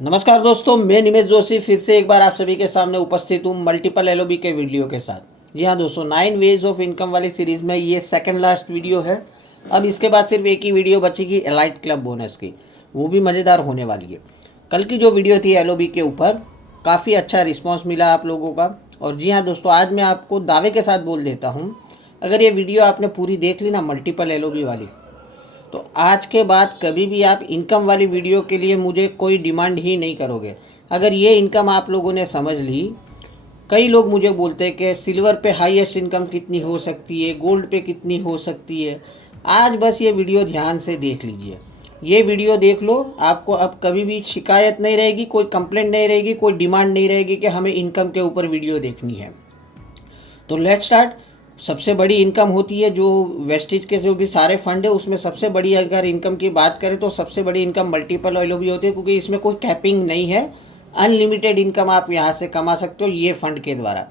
नमस्कार दोस्तों, मैं निमेश जोशी फिर से एक बार आप सभी के सामने उपस्थित हूँ मल्टीपल एलओबी के वीडियो के साथ। जी हाँ दोस्तों, 9 वेज ऑफ इनकम वाली सीरीज़ में ये सेकंड लास्ट वीडियो है। अब इसके बाद सिर्फ एक ही वीडियो बचेगी एलाइट क्लब बोनस की, वो भी मज़ेदार होने वाली है। कल की जो वीडियो थी एलओबी के ऊपर, काफ़ी अच्छा रिस्पॉन्स मिला आप लोगों का। और जी हाँ दोस्तों, आज मैं आपको दावे के साथ बोल देता हूँ, अगर ये वीडियो आपने पूरी देख ली ना मल्टीपल एलओबी वाली, तो आज के बाद कभी भी आप इनकम वाली वीडियो के लिए मुझे कोई डिमांड ही नहीं करोगे। अगर ये इनकम आप लोगों ने समझ ली, कई लोग मुझे बोलते हैं कि सिल्वर पे हाईएस्ट इनकम कितनी हो सकती है, गोल्ड पे कितनी हो सकती है। आज बस ये वीडियो ध्यान से देख लीजिए। ये वीडियो देख लो, आपको अब कभी भी शिकायत नहीं रहेगी, कोई कंप्लेंट नहीं रहेगी, कोई डिमांड नहीं रहेगी कि हमें इनकम के ऊपर वीडियो देखनी है। तो लेट स्टार्ट। सबसे बड़ी इनकम होती है जो वेस्टेज के जो भी सारे फंड है उसमें सबसे बड़ी अगर इनकम की बात करें तो सबसे बड़ी इनकम मल्टीपल एलओबी होती है, क्योंकि इसमें कोई कैपिंग नहीं है। अनलिमिटेड इनकम आप यहाँ से कमा सकते हो ये फंड के द्वारा।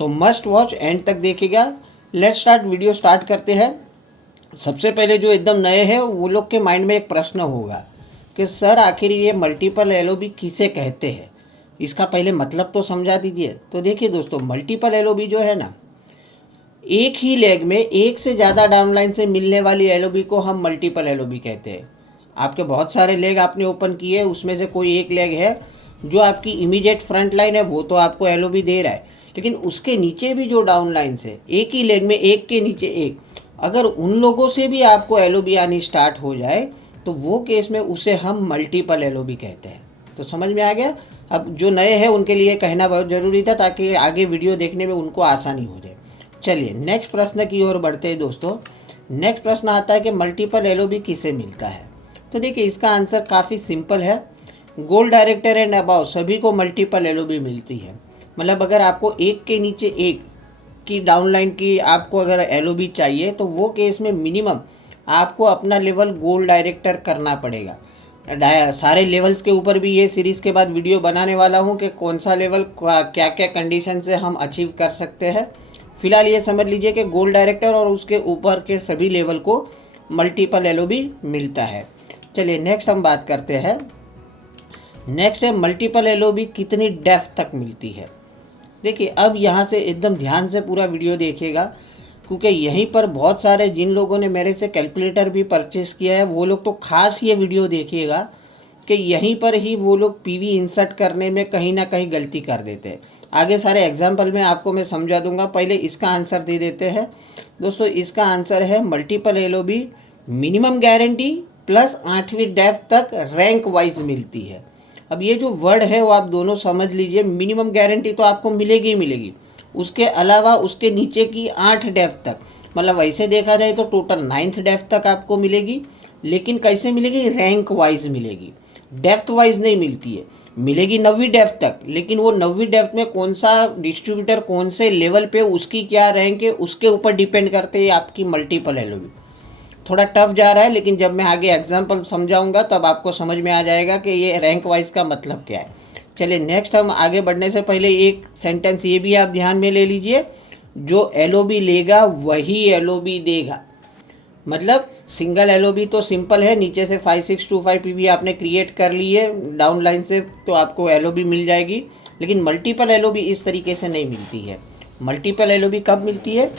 तो मस्ट वॉच, एंड तक देखिएगा। लेट स्टार्ट, वीडियो स्टार्ट करते हैं। सबसे पहले जो एकदम नए हैं वो लोग के माइंड में एक प्रश्न होगा कि सर आखिर ये मल्टीपल एलओबी किसे कहते हैं, इसका पहले मतलब तो समझा दीजिए। तो देखिए दोस्तों, मल्टीपल एलओबी जो है ना, एक ही लेग में एक से ज़्यादा डाउनलाइन से मिलने वाली एलओबी को हम मल्टीपल एलओबी कहते हैं। आपके बहुत सारे लेग आपने ओपन किए, उसमें से कोई एक लेग है जो आपकी इमीडिएट फ्रंट लाइन है, वो तो आपको एलओबी दे रहा है, लेकिन उसके नीचे भी जो डाउन लाइन है, एक ही लेग में एक के नीचे एक, अगर उन लोगों से भी आपको एलओबी आनी स्टार्ट हो जाए तो वो केस में उसे हम मल्टीपल एलओबी कहते हैं। तो समझ में आ गया। अब जो नए हैं उनके लिए कहना बहुत ज़रूरी था ताकि आगे वीडियो देखने में उनको आसानी हो जाए। चलिए नेक्स्ट प्रश्न की ओर बढ़ते हैं दोस्तों। नेक्स्ट प्रश्न आता है कि मल्टीपल एलओबी किसे मिलता है। तो देखिए इसका आंसर काफ़ी सिंपल है। गोल्ड डायरेक्टर एंड अबाव सभी को मल्टीपल एलओबी मिलती है। मतलब अगर आपको एक के नीचे एक की डाउनलाइन की आपको अगर एलओबी चाहिए तो वो केस में मिनिमम आपको अपना लेवल गोल्ड डायरेक्टर करना पड़ेगा। सारे लेवल्स के ऊपर भी ये सीरीज़ के बाद वीडियो बनाने वाला हूँ कि कौन सा लेवल क्या क्या कंडीशन से हम अचीव कर सकते हैं। फिलहाल ये समझ लीजिए कि गोल्ड डायरेक्टर और उसके ऊपर के सभी लेवल को मल्टीपल एलओबी मिलता है। चलिए नेक्स्ट हम बात करते हैं। नेक्स्ट है मल्टीपल एलओबी कितनी डेप्थ तक मिलती है। देखिए अब यहाँ से एकदम ध्यान से पूरा वीडियो देखिएगा, क्योंकि यहीं पर बहुत सारे जिन लोगों ने मेरे से कैलकुलेटर भी परचेस किया है वो लोग तो खास ये वीडियो देखिएगा कि यहीं पर ही वो लोग पीवी इंसर्ट करने में कहीं ना कहीं गलती कर देते हैं। आगे सारे एग्जाम्पल में आपको मैं समझा दूंगा, पहले इसका आंसर दे देते हैं दोस्तों। इसका आंसर है multiple LOB minimum guarantee plus 8वीं डेप्थ तक रैंक वाइज मिलती है। अब ये जो वर्ड है वो आप दोनों समझ लीजिए। मिनिमम गारंटी तो आपको मिलेगी ही मिलेगी, उसके अलावा उसके नीचे की 8 डेप्थ तक, मतलब वैसे देखा जाए तो टोटल 9th डेप्थ तक आपको मिलेगी। लेकिन कैसे मिलेगी, रैंक वाइज मिलेगी, डेप्थ वाइज नहीं मिलती है। मिलेगी 9वीं डेप्थ तक, लेकिन वो 9वीं डेप्थ में कौन सा डिस्ट्रीब्यूटर कौन से लेवल पे उसकी क्या रैंक है उसके ऊपर डिपेंड करते हैं आपकी मल्टीपल एलओबी। थोड़ा टफ जा रहा है, लेकिन जब मैं आगे एग्जाम्पल समझाऊंगा तब आपको समझ में आ जाएगा कि ये रैंक वाइज का मतलब क्या है। चलिए नेक्स्ट, हम आगे बढ़ने से पहले एक सेंटेंस ये भी आप ध्यान में ले लीजिए, जो एलओबी लेगा वही एलओबी देगा। मतलब सिंगल एलओबी तो सिंपल है, नीचे से 5625 पीवी आपने क्रिएट कर ली है डाउन लाइन से तो आपको एलओबी मिल जाएगी। लेकिन मल्टीपल एलओबी इस तरीके से नहीं मिलती है। मल्टीपल एलओबी कब मिलती है,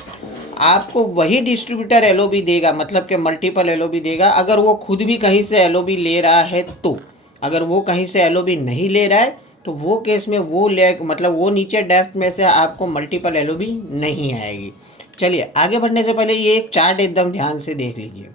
आपको वही डिस्ट्रीब्यूटर एलओबी देगा, मतलब कि मल्टीपल एलओबी देगा अगर वो खुद भी कहीं से एलओबी ले रहा है तो। अगर वो कहीं से एलओबी नहीं ले रहा है तो वो केस में वो मतलब वो नीचे डेप्थ में से आपको मल्टीपल एलओबी नहीं आएगी। चलिए आगे बढ़ने से पहले ये एक चार्ट एकदम ध्यान से देख लीजिए।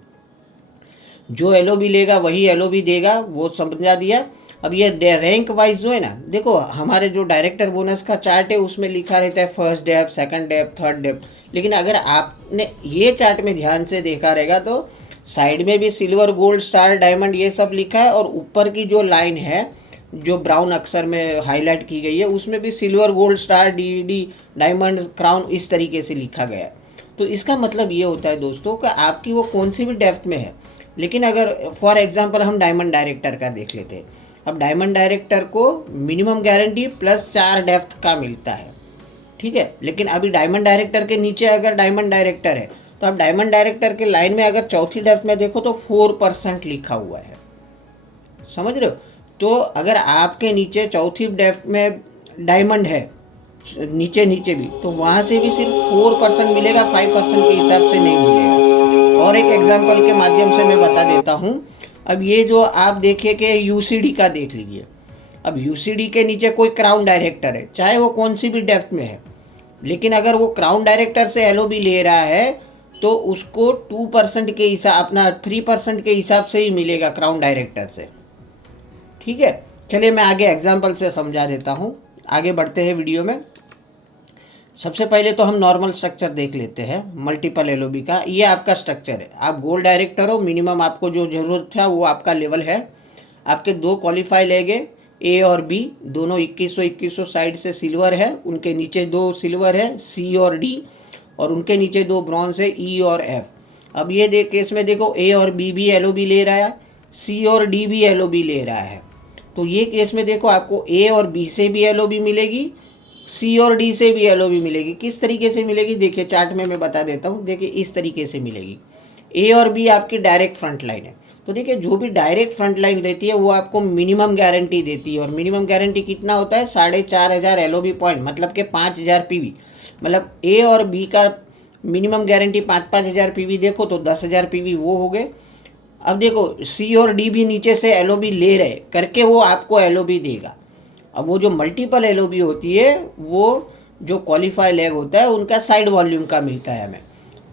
जो एलओबी लेगा वही एलओबी देगा, वो समझा दिया। अब ये रैंक वाइज जो है ना, देखो हमारे जो डायरेक्टर बोनस का चार्ट है उसमें लिखा रहता है first depth, second depth, third depth. लेकिन अगर आपने ये चार्ट में ध्यान से देखा रहेगा तो साइड में भी सिल्वर, गोल्ड, स्टार, डायमंड ये सब लिखा है, और ऊपर की जो लाइन है जो ब्राउन अक्षर में हाईलाइट की गई है उसमें भी silver, gold, star, D, diamond, crown इस तरीके से लिखा गया है। तो इसका मतलब ये होता है दोस्तों कि आपकी वो कौन सी भी डेप्थ में है। लेकिन अगर फॉर एग्जांपल हम डायमंड डायरेक्टर का देख लेते हैं। अब डायमंड डायरेक्टर को मिनिमम गारंटी प्लस 4 डेप्थ का मिलता है, ठीक है। लेकिन अभी डायमंड डायरेक्टर के नीचे अगर डायमंड डायरेक्टर है तो अब डायमंड डायरेक्टर के लाइन में अगर चौथी डेप्थ में देखो तो 4% लिखा हुआ है, समझ रहे हो। तो अगर आपके नीचे चौथी डेप्थ में डायमंड है नीचे नीचे भी, तो वहाँ से भी सिर्फ 4% मिलेगा, 5% के हिसाब से नहीं मिलेगा। और एक एग्जांपल के माध्यम से मैं बता देता हूँ। अब ये जो आप देखे कि यूसीडी का देख लीजिए। अब यूसीडी के नीचे कोई क्राउन डायरेक्टर है, चाहे वो कौन सी भी डेप्थ में है, लेकिन अगर वो क्राउन डायरेक्टर से एलओबी ले रहा है तो उसको 2% के हिसाब, अपना 3% के हिसाब से ही मिलेगा क्राउन डायरेक्टर से। ठीक है, चलिए मैं आगे एग्जाम्पल से समझा देता हूँ। आगे बढ़ते हैं वीडियो में। सबसे पहले तो हम नॉर्मल स्ट्रक्चर देख लेते हैं मल्टीपल एलओबी का। ये आपका स्ट्रक्चर है, आप गोल्ड डायरेक्टर हो, मिनिमम आपको जो ज़रूरत था वो आपका लेवल है। आपके 2 क्वालिफाई लेंगे, ए और बी दोनों 2100 साइड से सिल्वर है, उनके नीचे 2 सिल्वर है, सी और डी, और उनके नीचे 2 ब्रॉन्ज है, ई और एफ। अब ये केस में देखो, ए और बी भी एलओबी ले रहा है, सी और डी भी एलओबी ले रहा है। तो ये केस में देखो आपको ए और बी से भी एलओबी मिलेगी, सी और डी से भी एलओबी मिलेगी। किस तरीके से मिलेगी देखिए, चार्ट में मैं बता देता हूँ। देखिए इस तरीके से मिलेगी। ए और बी आपकी डायरेक्ट फ्रंट लाइन है, तो देखिए जो भी डायरेक्ट फ्रंट लाइन रहती है वो आपको मिनिमम गारंटी देती है। और मिनिमम गारंटी कितना होता है? 4500 एलओबी पॉइंट, मतलब कि 5000 पीवी। मतलब ए और बी का मिनिमम गारंटी 5-5000 पीवी देखो तो 10,000 पीवी वो हो गए। अब देखो सी और डी भी नीचे से एलओबी ले रहे करके वो आपको एलओबी देगा। अब वो जो मल्टीपल एलओबी होती है वो जो क्वालिफाई लेग होता है उनका साइड वॉल्यूम का मिलता है हमें।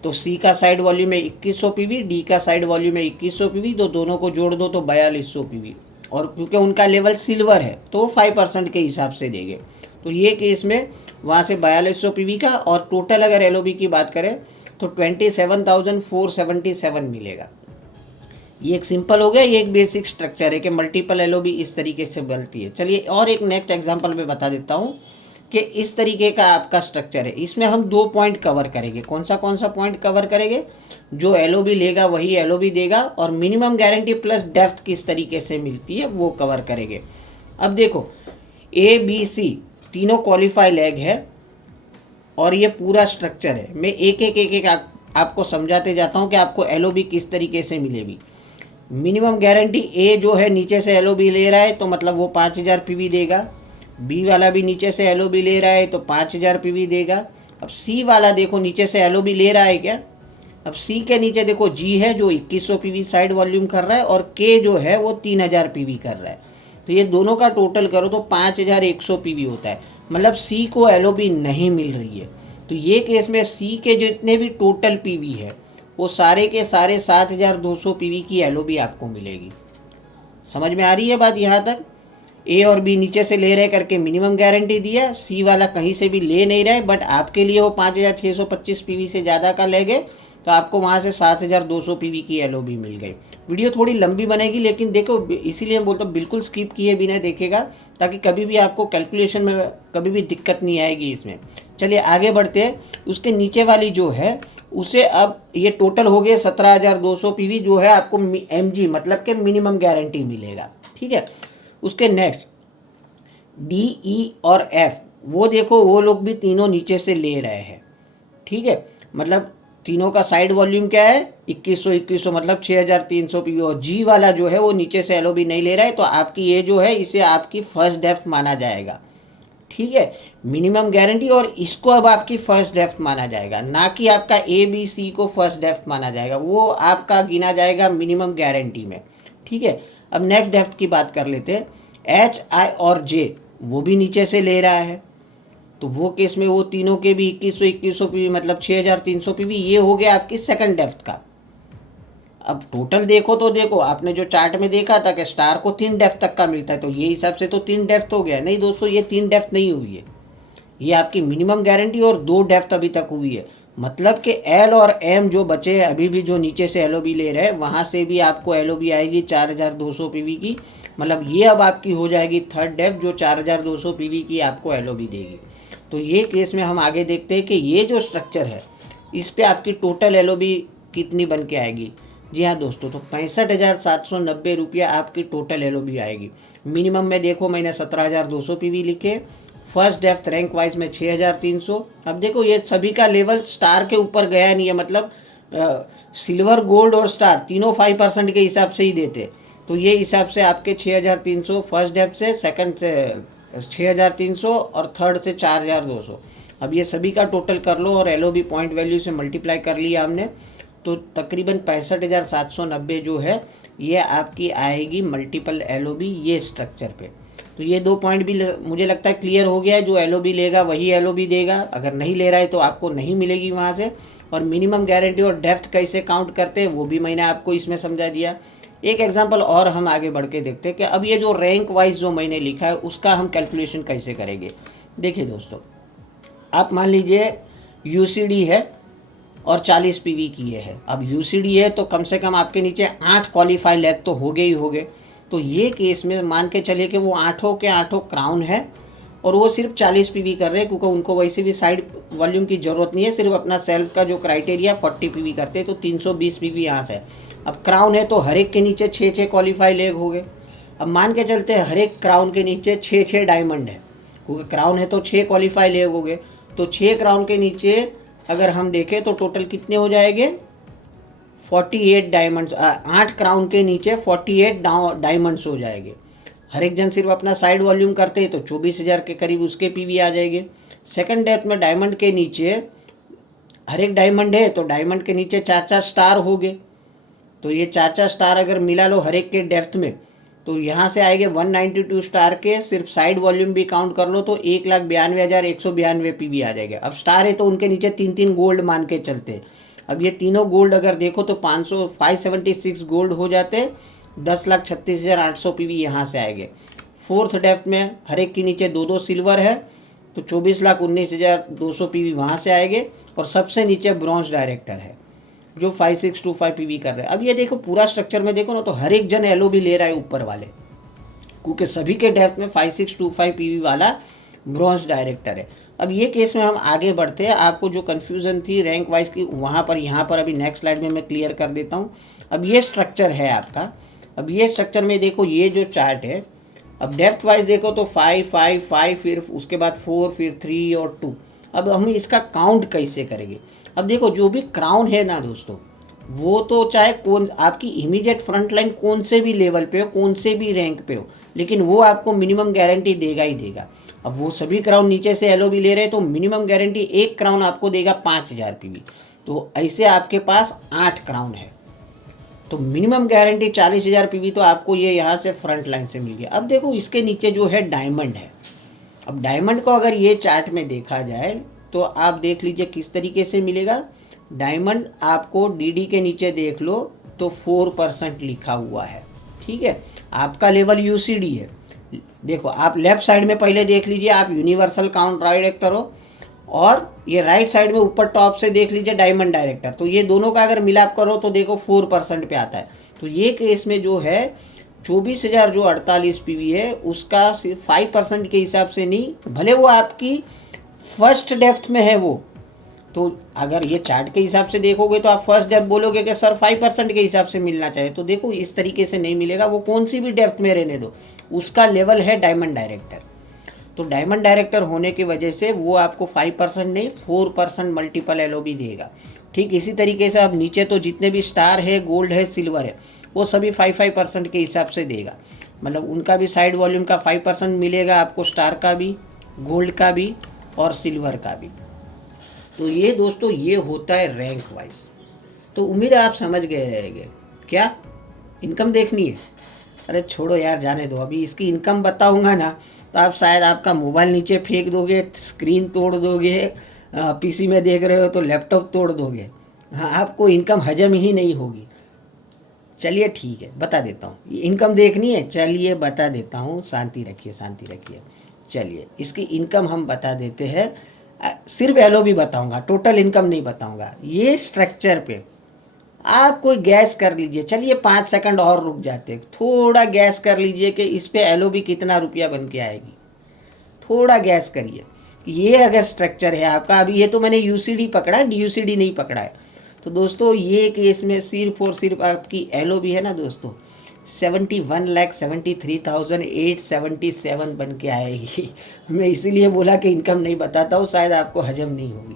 तो सी का साइड वॉल्यूम है 2100 पीवी, डी का साइड वॉल्यूम है 2100 पीवी, तो दोनों को जोड़ दो तो 4200 पीवी। और क्योंकि उनका लेवल सिल्वर है तो वो 5% के हिसाब से देंगे। तो ये केस में वहाँ से 4200 पीवी का, और टोटल अगर एलओबी की बात करें तो 27,477 मिलेगा। ये एक सिंपल हो गया, ये एक बेसिक स्ट्रक्चर है कि मल्टीपल एलओबी इस तरीके से बनती है। चलिए और एक नेक्स्ट एग्जांपल में बता देता हूँ कि इस तरीके का आपका स्ट्रक्चर है। इसमें हम 2 पॉइंट कवर करेंगे। कौन सा पॉइंट कवर करेंगे? जो एलओबी लेगा वही एलओबी देगा, और मिनिमम गारंटी प्लस डेप्थ किस तरीके से मिलती है वो कवर करेंगे। अब देखो ए बी सी तीनों क्वालिफाई लेग है और ये पूरा स्ट्रक्चर है। मैं एक एक आपको समझाते जाता हूँ कि आपको एलओबी किस तरीके से मिलेगी। मिनिमम गारंटी ए जो है नीचे से एलओबी ले रहा है तो मतलब वो 5000 पीवी देगा। बी वाला भी नीचे से एलओबी ले रहा है तो 5000 पीवी देगा। अब सी वाला देखो नीचे से एलओबी ले रहा है क्या? अब सी के नीचे देखो जी है जो 2100 पीवी साइड वॉल्यूम कर रहा है, और के जो है वो 3000 पीवी कर रहा है। तो ये दोनों का टोटल करो तो 5100 पीवी होता है। मतलब सी को एलओबी नहीं मिल रही है। तो ये केस में सी के जितने भी टोटल पीवी है वो सारे के सारे 7200 पीवी की एलओबी आपको मिलेगी। समझ में आ रही है बात यहाँ तक? ए और बी नीचे से ले रहे करके मिनिमम गारंटी दिया, सी वाला कहीं से भी ले नहीं रहे, बट आपके लिए वो 5625 पीवी से ज़्यादा का ले गए तो आपको वहाँ से 7200 पीवी की एलओबी मिल गई। वीडियो थोड़ी लंबी बनेगी, लेकिन देखो इसीलिए हम बोलते हैं बिल्कुल स्किप किए बिना देखेगा, ताकि कभी भी आपको कैलकुलेशन में कभी भी दिक्कत नहीं आएगी इसमें। चलिए आगे बढ़ते हैं। उसके नीचे वाली जो है उसे, अब ये टोटल हो गए 17200 पीवी जो है आपको एमजी मतलब के मिनिमम गारंटी मिलेगा। ठीक है, उसके नेक्स्ट डी ई और एफ, वो देखो वो लोग भी तीनों नीचे से ले रहे हैं। ठीक है, मतलब तीनों का साइड वॉल्यूम क्या है? 2100 मतलब 6300 पीवी। और जी वाला जो है वो नीचे से एलओबी नहीं ले रहा है, तो आपकी ये जो है इसे आपकी फर्स्ट डेप्थ माना जाएगा। ठीक है, मिनिमम गारंटी, और इसको अब आपकी फर्स्ट डेप्थ माना जाएगा, ना कि आपका ए बी सी को फर्स्ट डेप्थ माना जाएगा। वो आपका गिना जाएगा मिनिमम गारंटी में। ठीक है, अब नेक्स्ट डेप्थ की बात कर लेते हैं। एच आई और जे वो भी नीचे से ले रहा है, तो वो केस में वो तीनों के भी 2100 पीवी मतलब 6300 पीवी। ये हो गया आपकी सेकंड डेप्थ का। अब टोटल देखो तो देखो, आपने जो चार्ट में देखा था कि स्टार को 3 डेप्थ तक का मिलता है, तो ये हिसाब से तो 3 डेप्थ हो गया। नहीं दोस्तों, ये 3 डेप्थ नहीं हुई है, ये आपकी मिनिमम गारंटी और 2 डेप्थ अभी तक हुई है। मतलब कि एल और एम जो बचे हैं अभी भी, जो नीचे से एलओबी ले रहे हैं, वहाँ से भी आपको एलओबी आएगी 4200 पीवी की। मतलब ये अब आपकी हो जाएगी थर्ड डेप्थ जो 4200 पीवी की आपको एलओबी देगी। तो ये केस में हम आगे देखते हैं कि ये जो स्ट्रक्चर है इस पे आपकी टोटल एलओबी कितनी बन के आएगी। जी हाँ दोस्तों, तो 65,790 रुपया आपकी टोटल एलओबी आएगी। मिनिमम में देखो मैंने 17,200 पीवी लिखे, फर्स्ट डेप्थ रैंक वाइज में 6,300। अब देखो ये सभी का लेवल स्टार के ऊपर गया नहीं है, मतलब सिल्वर गोल्ड और स्टार तीनों 5% के हिसाब से ही देते। तो ये हिसाब से आपके 6,300 फर्स्ट डेप्थ से, सेकंड से 6,300 और थर्ड से 4,200। अब ये सभी का टोटल कर लो और एलओबी पॉइंट वैल्यू से मल्टीप्लाई कर लिया हमने, तो तकरीबन 65,790 जो है ये आपकी आएगी मल्टीपल एलओबी ये स्ट्रक्चर पे। तो ये 2 पॉइंट भी मुझे लगता है क्लियर हो गया है। जो एलओबी लेगा वही एलओबी देगा, अगर नहीं ले रहा है तो आपको नहीं मिलेगी वहाँ से। और मिनिमम गारंटी और डेप्थ कैसे काउंट करते हैं वो भी मैंने आपको इसमें समझा दिया। एक एग्जांपल और हम आगे बढ़ के देखते हैं कि अब ये जो रैंक वाइज जो मैंने लिखा है उसका हम कैलकुलेशन कैसे करेंगे। देखिए दोस्तों, आप मान लीजिए यूसीडी है और 40 पीवी की ये है। अब यूसीडी है तो कम से कम आपके नीचे 8 क्वालिफाई लैग तो हो गए ही हो गए। तो ये केस में मान के चलिए कि वो 8 के 8 क्राउन है और वो सिर्फ 40 पीवी कर रहे हैं, क्योंकि उनको वैसे भी साइड वॉल्यूम की ज़रूरत नहीं है, सिर्फ अपना सेल्फ का जो क्राइटेरिया 40 पीवी करते हैं, तो 320 पीवी यहाँ से। अब क्राउन है तो हर एक के नीचे 6 क्वालिफाई लेग हो गए। अब मान के चलते हैं हर एक क्राउन के नीचे 6 डायमंड है, क्योंकि क्राउन है तो 6 क्वालिफाई लेग हो गए। तो 6 क्राउन के नीचे अगर हम देखें तो टोटल कितने हो जाएंगे, 48 डायमंड्स। 8 क्राउन के नीचे 48 डायमंड्स हो जाएंगे। हर एक जन सिर्फ अपना साइड वॉल्यूम करते हैं तो 24,000 के करीब उसके पीवी आ जाएंगे। सेकंड डेप्थ में डायमंड के नीचे हर एक डायमंड है तो डायमंड के नीचे 4 स्टार हो गए। तो ये 4 स्टार अगर मिला लो हर एक के डेप्थ में, तो यहाँ से आएंगे 192 स्टार के, सिर्फ साइड वॉल्यूम भी काउंट कर लो तो 1,92,192 पीवी आ जाएगा। अब स्टार है तो उनके नीचे 3 गोल्ड मान के चलते। अब ये तीनों गोल्ड अगर देखो तो 576 गोल्ड हो जाते, 10,36,800 पीवी यहाँ से आएंगे। फोर्थ डेप्थ में हर एक के नीचे 2 सिल्वर है तो 24,19,200 पीवी वहाँ से आएंगे। और सबसे नीचे ब्रॉन्ज डायरेक्टर है जो 5625 पीवी कर रहे हैं। अब ये देखो पूरा स्ट्रक्चर में देखो ना, तो हर एक जन एलओबी ले रहा है ऊपर वाले, क्योंकि सभी के डेप्थ में 5625 पीवी वाला ब्रॉन्ज डायरेक्टर है। अब ये केस में हम आगे बढ़ते हैं। आपको जो कन्फ्यूज़न थी रैंक वाइज की वहाँ पर यहाँ पर अभी नेक्स्ट स्लाइड में मैं क्लियर कर देता हूँ। अब ये स्ट्रक्चर है आपका। अब ये स्ट्रक्चर में देखो ये जो चार्ट है, अब डेप्थ वाइज देखो तो 5 5 5 फिर उसके बाद 4 फिर 3 और 2। अब हम इसका काउंट कैसे करेंगे। अब देखो जो भी क्राउन है ना दोस्तों, वो तो चाहे कौन आपकी इमीडिएट फ्रंट लाइन कौन से भी लेवल पे हो, कौन से भी रैंक पे हो, लेकिन वो आपको मिनिमम गारंटी देगा ही देगा। अब वो सभी क्राउन नीचे से एलओबी ले रहे हैं तो मिनिमम गारंटी एक क्राउन आपको देगा 5,000 पीवी। तो ऐसे आपके पास 8 क्राउन है तो मिनिमम गारंटी 40,000 पीवी तो आपको ये यहाँ से फ्रंट लाइन से मिल गया। अब देखो इसके नीचे जो है डायमंड है। अब डायमंड को अगर ये चार्ट में देखा जाए तो आप देख लीजिए किस तरीके से मिलेगा। डायमंड आपको डीडी के नीचे देख लो तो 4% लिखा हुआ है, ठीक है। आपका लेवल यूसीडी है। देखो आप लेफ्ट साइड में पहले देख लीजिए, आप यूनिवर्सल काउंट डायरेक्टर हो, और ये राइट साइड में ऊपर टॉप से देख लीजिए डायमंड डायरेक्टर। तो ये दोनों का अगर मिलाप करो तो देखो 4% पे आता है। तो ये केस में जो है 24,000 जो 48 पीवी है उसका सिर्फ 5% के हिसाब से नहीं, भले वो आपकी फर्स्ट डेप्थ में है वो, तो अगर ये चार्ट के हिसाब से देखोगे तो आप फर्स्ट डेप्थ बोलोगे कि सर 5% के हिसाब से मिलना चाहिए, तो देखो इस तरीके से नहीं मिलेगा। वो कौन सी भी डेप्थ में रहने दो, उसका लेवल है डायमंड डायरेक्टर। तो डायमंड डायरेक्टर होने की वजह से वो आपको 5% नहीं 4% मल्टीपल एलओबी देगा। ठीक इसी तरीके से अब नीचे तो जितने भी स्टार है, गोल्ड है, सिल्वर है, वो सभी 5% के हिसाब से देगा। मतलब उनका भी साइड वॉल्यूम का 5% मिलेगा आपको, स्टार का भी, गोल्ड का भी और सिल्वर का भी। तो ये दोस्तों ये होता है रैंक वाइज। तो उम्मीद है आप समझ गए रहेंगे। क्या इनकम देखनी है? अरे छोड़ो यार, जाने दो। अभी इसकी इनकम बताऊंगा ना तो आप शायद आपका मोबाइल नीचे फेंक दोगे, स्क्रीन तोड़ दोगे, पीसी में देख रहे हो तो लैपटॉप तोड़ दोगे। हाँ, आपको इनकम हजम ही नहीं होगी। चलिए ठीक है, बता देता हूँ। ये इनकम देखनी है, चलिए बता देता हूँ। शांति रखिए, शांति रखिए। चलिए इसकी इनकम हम बता देते हैं। सिर्फ एलओबी बताऊंगा, टोटल इनकम नहीं बताऊंगा। ये स्ट्रक्चर पे आप कोई गैस कर लीजिए। चलिए 5 सेकंड और रुक जाते, थोड़ा गैस कर लीजिए कि इस पे एलओबी कितना रुपया बन के आएगी। थोड़ा गैस करिए। ये अगर स्ट्रक्चर है आपका, अभी ये तो मैंने यूसीडी पकड़ा है, डीयूसीडी नहीं पकड़ा है। तो दोस्तों ये केस में सिर्फ और सिर्फ आपकी एलओबी है ना दोस्तों, 71,73,877 बन के आएगी। मैं इसीलिए बोला कि इनकम नहीं बताता हूँ, शायद आपको हजम नहीं होगी।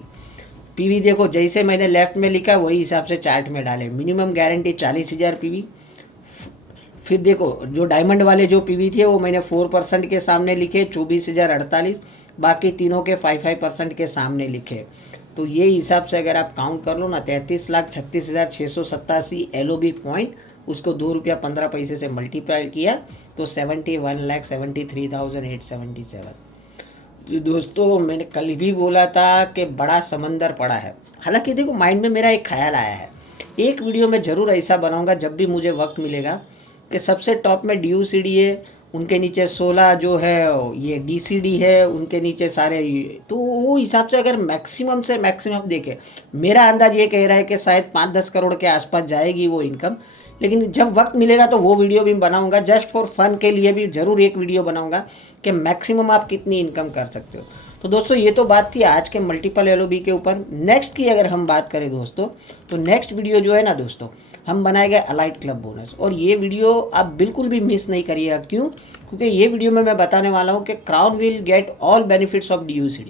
पीवी देखो जैसे मैंने लेफ्ट में लिखा वही हिसाब से चार्ट में डाले। मिनिमम गारंटी 40,000 पीवी, फिर देखो जो डायमंड वाले जो पीवी थे वो मैंने 4% के सामने लिखे 24,048, बाकी तीनों के 5% के सामने लिखे। तो ये हिसाब से अगर आप काउंट कर लो ना 33,36,687 LOB पॉइंट, उसको ₹2.15 से मल्टीप्लाई किया तो 71,73,877। दोस्तों मैंने कल भी बोला था कि बड़ा समंदर पड़ा है। हालांकि देखो माइंड में मेरा एक ख्याल आया है, एक वीडियो में ज़रूर ऐसा बनाऊंगा जब भी मुझे वक्त मिलेगा कि सबसे टॉप में DUCD है, उनके नीचे 16 जो है ये DCD है, उनके नीचे सारे तो वो हिसाब से अगर मैक्सिमम से मैक्सिमम देखें, मेरा अंदाज ये कह रहा है कि शायद 5-10 करोड़ के आसपास जाएगी वो इनकम। लेकिन जब वक्त मिलेगा तो वो वीडियो भी बनाऊंगा, जस्ट फॉर फन के लिए भी ज़रूर एक वीडियो बनाऊंगा कि मैक्सिमम आप कितनी इनकम कर सकते हो। तो दोस्तों ये तो बात थी आज के मल्टीपल LOB के ऊपर। नेक्स्ट की अगर हम बात करें दोस्तों, तो नेक्स्ट वीडियो जो है ना दोस्तों, हम बनाएंगे अलाइट क्लब बोनस। और ये वीडियो आप बिल्कुल भी मिस नहीं करिएगा। क्यों? क्योंकि ये वीडियो में मैं बताने वाला हूँ कि crown will get all benefits of DUCD।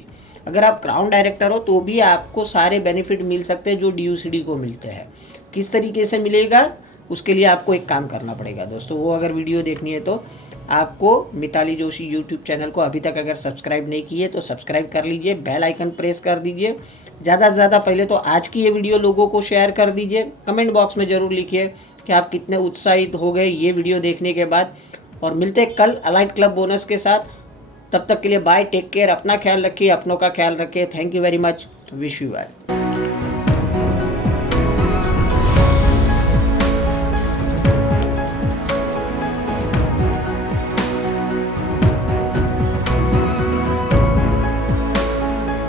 अगर आप क्राउन डायरेक्टर हो तो भी आपको सारे बेनिफिट मिल सकते हैं जो DUCD को मिलते हैं। किस तरीके से मिलेगा उसके लिए आपको एक काम करना पड़ेगा दोस्तों, वो अगर वीडियो देखनी है तो आपको मिताली जोशी यूट्यूब चैनल को अभी तक अगर सब्सक्राइब नहीं किए तो सब्सक्राइब कर लीजिए, बेल आइकन प्रेस कर दीजिए। ज़्यादा से ज़्यादा पहले तो आज की ये वीडियो लोगों को शेयर कर दीजिए। कमेंट बॉक्स में ज़रूर लिखिए कि आप कितने उत्साहित हो गए ये वीडियो देखने के बाद। और मिलते हैं कल अलाइट क्लब बोनस के साथ। तब तक के लिए बाय, टेक केयर, अपना ख्याल रखिए, अपनों का ख्याल रखिए। Thank you very much, wish you well.